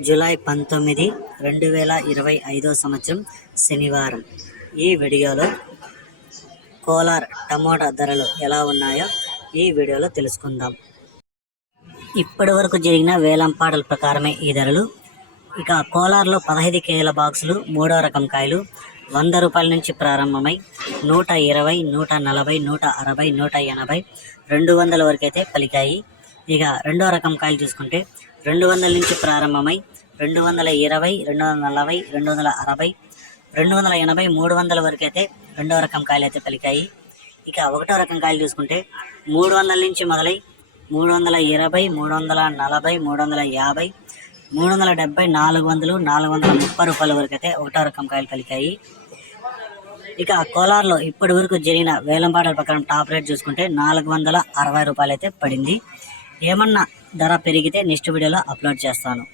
July పంతొమ్మిది రెండు వేల ఇరవై ఐదో సంవత్సరం శనివారం. ఈ వీడియోలో కోలార్ టమోటా ధరలు ఎలా ఉన్నాయో ఈ వీడియోలో తెలుసుకుందాం. ఇప్పటి వరకు జరిగిన వేలంపాటల ప్రకారమే ఈ ధరలు. ఇక కోలార్లో పదహైదు కేల బాక్సులు మూడో రకం కాయలు వంద రూపాయల నుంచి ప్రారంభమై నూట ఇరవై నూట నలభై నూట అరవై నూట ఎనభై రెండు వందల వరకు అయితే పలికాయి. ఇక రెండో రకం కాయలు చూసుకుంటే రెండు వందల నుంచి ప్రారంభమై రెండు వందల ఇరవై రెండు వందల నలభై రెండు వందల అరవై రెండు వందల ఎనభై మూడు వందల వరకు అయితే రెండో రకం కాయలు అయితే పలికాయి. ఇక ఒకటో రకం కాయలు చూసుకుంటే మూడు వందల నుంచి మొదలై మూడు వందల ఇరవై మూడు వందల నలభై మూడు వందల యాభై మూడు వందల డెబ్బై నాలుగు వందలు నాలుగు వందల ముప్పై రూపాయల వరకు అయితే ఒకటో రకం కాయలు పలికాయి. ఇక కోలార్లో ఇప్పటి వరకు జరిగిన వేలంపాటల ప్రకారం టాప్ రేట్ చూసుకుంటే నాలుగు వందల అరవై రూపాయలు అయితే పడింది. ఏమన్నా ధర పెరిగితే నెక్స్ట్ వీడియోలో అప్లోడ్ చేస్తాను.